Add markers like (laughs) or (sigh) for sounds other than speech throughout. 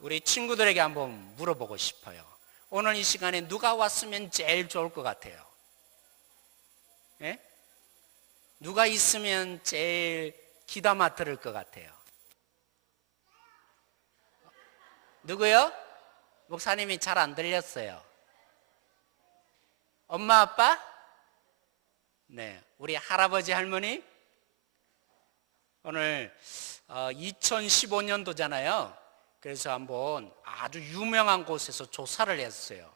우리 친구들에게 한번 물어보고 싶어요. 오늘 이 시간에 누가 왔으면 제일 좋을 것 같아요? 예? 누가 있으면 제일 기다마 들을 것 같아요? 누구요? 목사님이 잘 안 들렸어요. 엄마, 아빠? 네. 우리 할아버지, 할머니? 오늘 2015년도잖아요. 그래서 한번 아주 유명한 곳에서 조사를 했어요.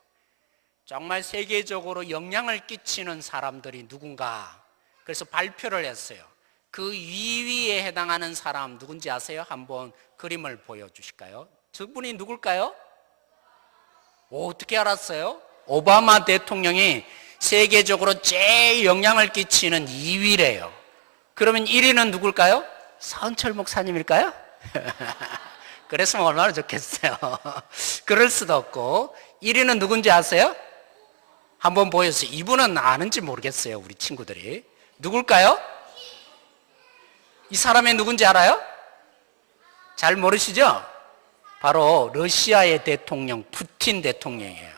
정말 세계적으로 영향을 끼치는 사람들이 누군가. 그래서 발표를 했어요. 그 2위에 해당하는 사람 누군지 아세요? 한번 그림을 보여주실까요? 저분이 누굴까요? 오, 어떻게 알았어요? 오바마 대통령이 세계적으로 제일 영향을 끼치는 2위래요. 그러면 1위는 누굴까요? 서은철 목사님일까요? (laughs) 그랬으면 얼마나 좋겠어요. (laughs) 그럴 수도 없고 1위는 누군지 아세요? 한번 보여주세요. 이분은 아는지 모르겠어요. 우리 친구들이. 누굴까요? 이 사람이 누군지 알아요? 잘 모르시죠? 바로 러시아의 대통령 푸틴 대통령이에요.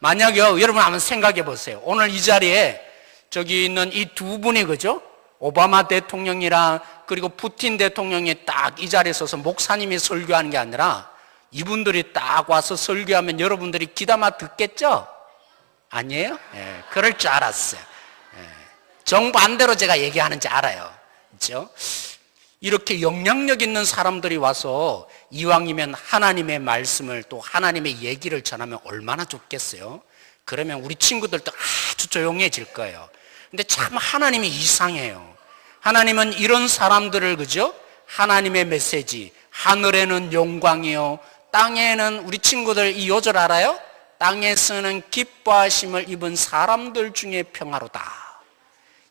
만약요, 여러분 한번 생각해 보세요. 오늘 이 자리에 저기 있는 이 두 분이 그죠? 오바마 대통령이랑 그리고 푸틴 대통령이 딱 이 자리에 서서 목사님이 설교하는 게 아니라 이분들이 딱 와서 설교하면 여러분들이 귀담아 듣겠죠? 아니에요? 예, 그럴 줄 알았어요. 예, 정반대로 제가 얘기하는지 알아요. 그렇죠? 이렇게 영향력 있는 사람들이 와서 이왕이면 하나님의 말씀을 또 하나님의 얘기를 전하면 얼마나 좋겠어요? 그러면 우리 친구들도 아주 조용해질 거예요. 근데 참 하나님이 이상해요. 하나님은 이런 사람들을 그죠? 하나님의 메시지, 하늘에는 영광이요, 땅에는 우리 친구들 이 요절 알아요? 땅에서는 기뻐하심을 입은 사람들 중에 평화로다.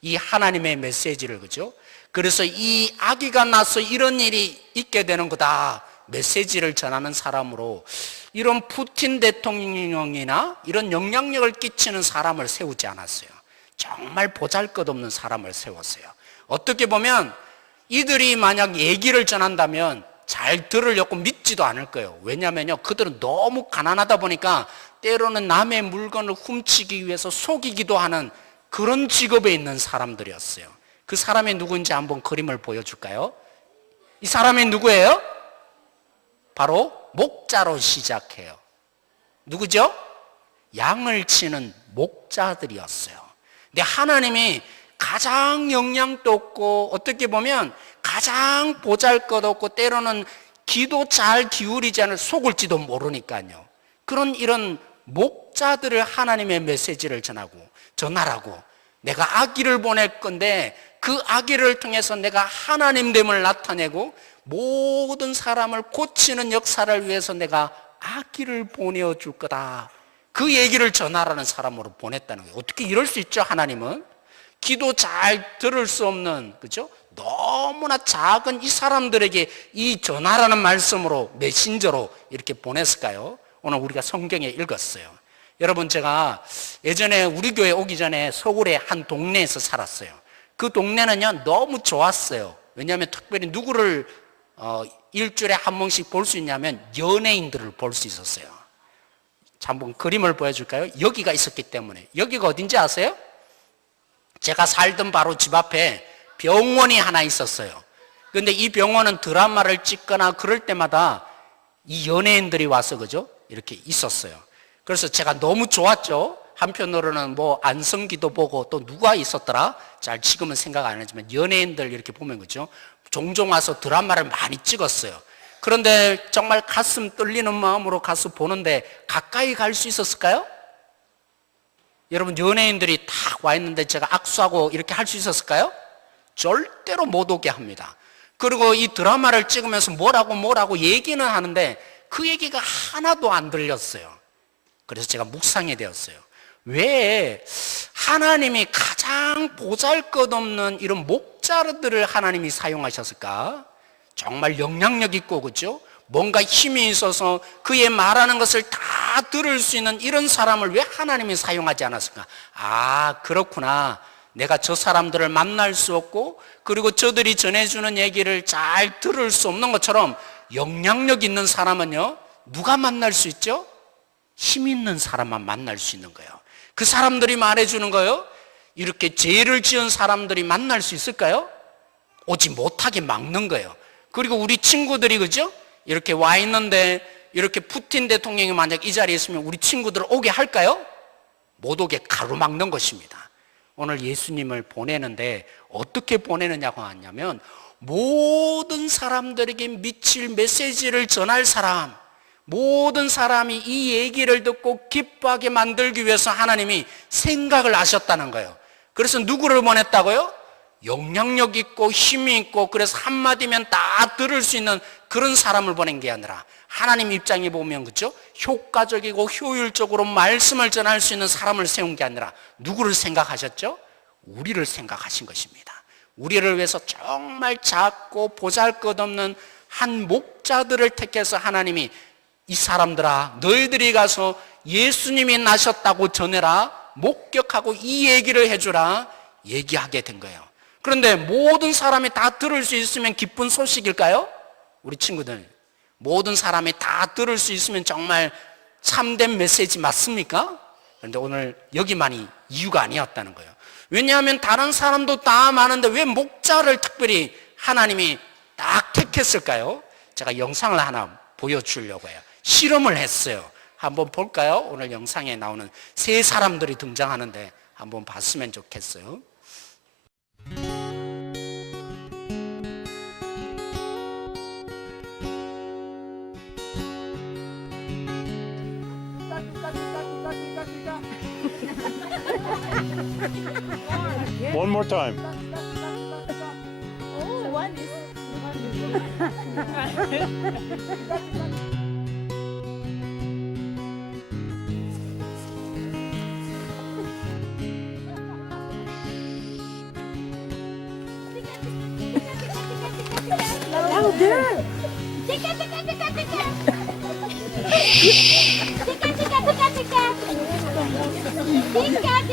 이 하나님의 메시지를 그죠? 그래서 이 아기가 나서 이런 일이 있게 되는 거다. 메시지를 전하는 사람으로 이런 푸틴 대통령이나 이런 영향력을 끼치는 사람을 세우지 않았어요. 정말 보잘 것 없는 사람을 세웠어요. 어떻게 보면 이들이 만약 얘기를 전한다면 잘 들으려고 믿지도 않을 거예요. 왜냐면요. 그들은 너무 가난하다 보니까 때로는 남의 물건을 훔치기 위해서 속이기도 하는 그런 직업에 있는 사람들이었어요. 그 사람이 누구인지 한번 그림을 보여줄까요? 이 사람이 누구예요? 바로 목자로 시작해요. 누구죠? 양을 치는 목자들이었어요. 근데 하나님이 가장 영향도 없고 어떻게 보면 가장 보잘 것 없고 때로는 기도 잘 기울이지 않을 속을지도 모르니까요. 그런 이런 목자들을 하나님의 메시지를 전하고 전하라고 내가 아기를 보낼 건데 그 아기를 통해서 내가 하나님됨을 나타내고 모든 사람을 고치는 역사를 위해서 내가 아기를 보내줄 거다. 그 얘기를 전하라는 사람으로 보냈다는 거예요. 어떻게 이럴 수 있죠, 하나님은? 기도 잘 들을 수 없는, 그죠? 너무나 작은 이 사람들에게 이 전하라는 말씀으로 메신저로 이렇게 보냈을까요? 오늘 우리가 성경에 읽었어요. 여러분, 제가 예전에 우리 교회 오기 전에 서울의 한 동네에서 살았어요. 그 동네는요, 너무 좋았어요. 왜냐하면 특별히 누구를 어, 일주일에 한 번씩 볼 수 있냐면 연예인들을 볼 수 있었어요. 자, 한번 그림을 보여줄까요? 여기가 있었기 때문에. 여기가 어딘지 아세요? 제가 살던 바로 집 앞에 병원이 하나 있었어요. 근데 이 병원은 드라마를 찍거나 그럴 때마다 이 연예인들이 와서 그죠? 이렇게 있었어요. 그래서 제가 너무 좋았죠. 한편으로는 뭐 안성기도 보고 또 누가 있었더라? 잘 지금은 생각 안 하지만 연예인들 이렇게 보면 그죠? 종종 와서 드라마를 많이 찍었어요. 그런데 정말 가슴 떨리는 마음으로 가서 보는데 가까이 갈 수 있었을까요? 여러분 연예인들이 딱와 있는데 제가 악수하고 이렇게 할 수 있었을까요? 절대로 못 오게 합니다. 그리고 이 드라마를 찍으면서 뭐라고 뭐라고 얘기는 하는데 그 얘기가 하나도 안 들렸어요. 그래서 제가 묵상이 되었어요. 왜 하나님이 가장 보잘 것 없는 이런 목자들을 하나님이 사용하셨을까? 정말 영향력 있고, 그죠? 뭔가 힘이 있어서 그의 말하는 것을 다 들을 수 있는 이런 사람을 왜 하나님이 사용하지 않았을까? 아, 그렇구나. 내가 저 사람들을 만날 수 없고, 그리고 저들이 전해주는 얘기를 잘 들을 수 없는 것처럼 영향력 있는 사람은요, 누가 만날 수 있죠? 힘 있는 사람만 만날 수 있는 거예요. 그 사람들이 말해주는 거예요. 이렇게 죄를 지은 사람들이 만날 수 있을까요? 오지 못하게 막는 거예요. 그리고 우리 친구들이 그죠? 이렇게 와 있는데 이렇게 푸틴 대통령이 만약 이 자리에 있으면 우리 친구들 오게 할까요? 못 오게 가로막는 것입니다. 오늘 예수님을 보내는데 어떻게 보내느냐고 하냐면 모든 사람들에게 미칠 메시지를 전할 사람, 모든 사람이 이 얘기를 듣고 기뻐하게 만들기 위해서 하나님이 생각을 하셨다는 거예요. 그래서 누구를 보냈다고요? 영향력 있고 힘이 있고 그래서 한마디면 다 들을 수 있는 그런 사람을 보낸 게 아니라 하나님 입장에 보면 그죠? 효과적이고 효율적으로 말씀을 전할 수 있는 사람을 세운 게 아니라 누구를 생각하셨죠? 우리를 생각하신 것입니다. 우리를 위해서 정말 작고 보잘것없는 한 목자들을 택해서 하나님이 이 사람들아 너희들이 가서 예수님이 나셨다고 전해라 목격하고 이 얘기를 해주라 얘기하게 된 거예요. 그런데 모든 사람이 다 들을 수 있으면 기쁜 소식일까요? 우리 친구들 모든 사람이 다 들을 수 있으면 정말 참된 메시지 맞습니까? 그런데 오늘 여기만이 이유가 아니었다는 거예요. 왜냐하면 다른 사람도 다 많은데 왜 목자를 특별히 하나님이 딱 택했을까요? 제가 영상을 하나 보여주려고 해요. 실험을 했어요. 한번 볼까요? 오늘 영상에 나오는 세 사람들이 등장하는데 한번 봤으면 좋겠어요. (laughs) One more time. Oh, one is. Louder! Ticket, ticket, ticket, ticket! Ticket, ticket, ticket, ticket! Ticket,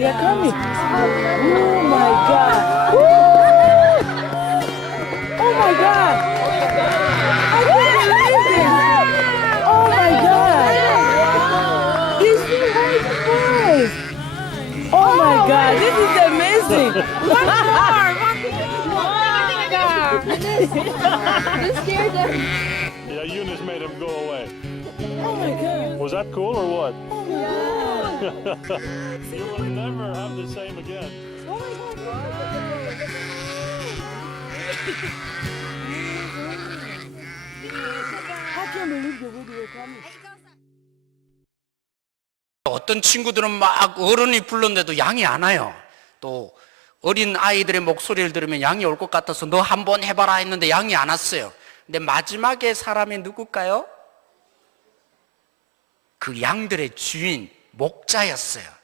They are coming. Oh my God. Woo! Oh my God. I can't believe this. Oh my God. These two white boys. Oh my oh, God. This is amazing. One (laughs) more. One more. This scared them. Yeah, Eunice made him go away. Oh my God. Was that cool or what? Oh you (laughs) same again. Way they were coming. 어떤 친구들은 막 어른이 불렀는데도 양이 안 와요. 또 어린 아이들의 목소리를 들으면 양이 올 것 같아서 너 한 번 해봐라 했는데 양이 안 왔어요. 근데 마지막에 사람이 누굴까요? 그 양들의 주인, 목자였어요.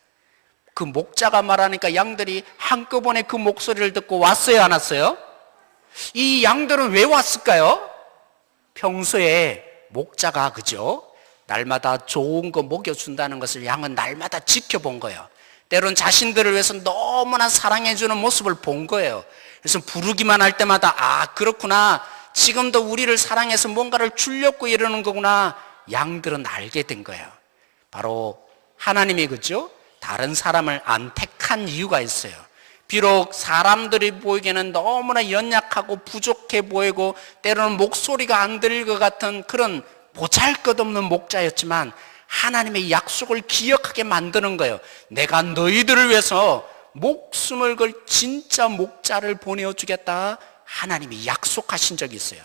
그 목자가 말하니까 양들이 한꺼번에 그 목소리를 듣고 왔어요, 안 왔어요? 이 양들은 왜 왔을까요? 평소에 목자가 그죠? 날마다 좋은 거 먹여준다는 것을 양은 날마다 지켜본 거예요. 때론 자신들을 위해서 너무나 사랑해주는 모습을 본 거예요. 그래서 부르기만 할 때마다 아 그렇구나. 지금도 우리를 사랑해서 뭔가를 주려고 이러는 거구나. 양들은 알게 된 거예요. 바로 하나님이 그죠? 다른 사람을 안 택한 이유가 있어요. 비록 사람들이 보기에는 너무나 연약하고 부족해 보이고 때로는 목소리가 안 들릴 것 같은 그런 보잘 것 없는 목자였지만 하나님의 약속을 기억하게 만드는 거예요. 내가 너희들을 위해서 목숨을 걸 진짜 목자를 보내주겠다. 하나님이 약속하신 적이 있어요.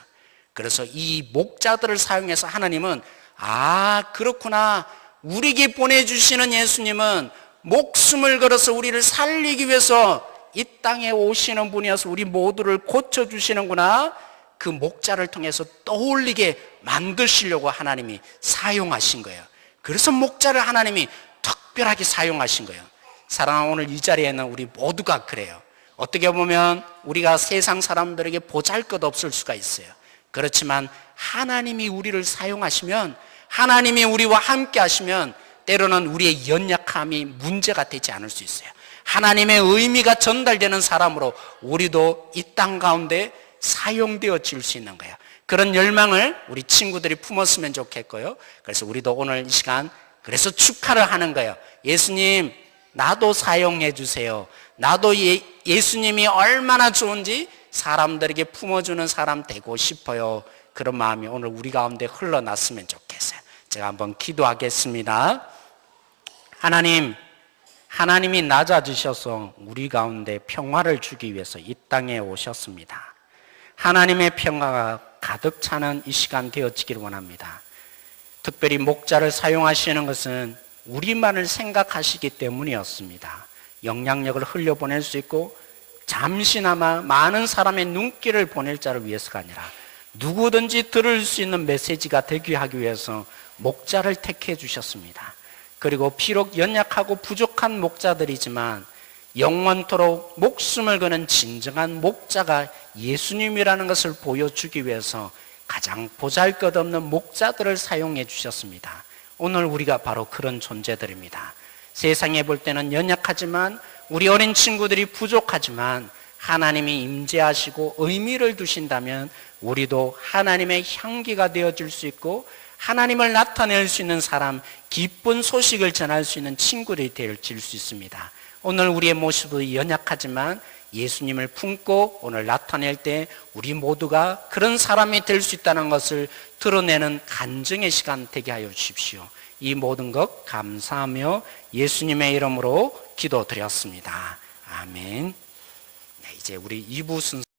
그래서 이 목자들을 사용해서 하나님은 아 그렇구나 우리에게 보내주시는 예수님은 목숨을 걸어서 우리를 살리기 위해서 이 땅에 오시는 분이어서 우리 모두를 고쳐주시는구나. 그 목자를 통해서 떠올리게 만드시려고 하나님이 사용하신 거예요. 그래서 목자를 하나님이 특별하게 사용하신 거예요. 사랑하는 오늘 이 자리에 있는 우리 모두가 그래요. 어떻게 보면 우리가 세상 사람들에게 보잘 것 없을 수가 있어요. 그렇지만 하나님이 우리를 사용하시면 하나님이 우리와 함께 하시면 때로는 우리의 연약함이 문제가 되지 않을 수 있어요. 하나님의 의미가 전달되는 사람으로 우리도 이 땅 가운데 사용되어질 수 있는 거예요. 그런 열망을 우리 친구들이 품었으면 좋겠고요. 그래서 우리도 오늘 이 시간 그래서 축하를 하는 거예요. 예수님, 나도 사용해 주세요. 나도 예, 예수님이 얼마나 좋은지 사람들에게 품어주는 사람 되고 싶어요. 그런 마음이 오늘 우리 가운데 흘러났으면 좋겠어요. 제가 한번 기도하겠습니다. 하나님, 하나님이 낮아지셔서 우리 가운데 평화를 주기 위해서 이 땅에 오셨습니다. 하나님의 평화가 가득 차는 이 시간 되어지길 원합니다. 특별히 목자를 사용하시는 것은 우리만을 생각하시기 때문이었습니다. 영향력을 흘려보낼 수 있고 잠시나마 많은 사람의 눈길을 보낼 자를 위해서가 아니라 누구든지 들을 수 있는 메시지가 되기 하기 위해서 목자를 택해 주셨습니다. 그리고 비록 연약하고 부족한 목자들이지만 영원토록 목숨을 거는 진정한 목자가 예수님이라는 것을 보여주기 위해서 가장 보잘 것 없는 목자들을 사용해 주셨습니다. 오늘 우리가 바로 그런 존재들입니다. 세상에 볼 때는 연약하지만 우리 어린 친구들이 부족하지만 하나님이 임재하시고 의미를 두신다면 우리도 하나님의 향기가 되어질 수 있고 하나님을 나타낼 수 있는 사람, 기쁜 소식을 전할 수 있는 친구들이 되어질 수 있습니다. 오늘 우리의 모습이 연약하지만 예수님을 품고 오늘 나타낼 때 우리 모두가 그런 사람이 될 수 있다는 것을 드러내는 간증의 시간 되게 하여 주십시오. 이 모든 것 감사하며 예수님의 이름으로 기도드렸습니다. 아멘. 네, 이제 우리 2부 순서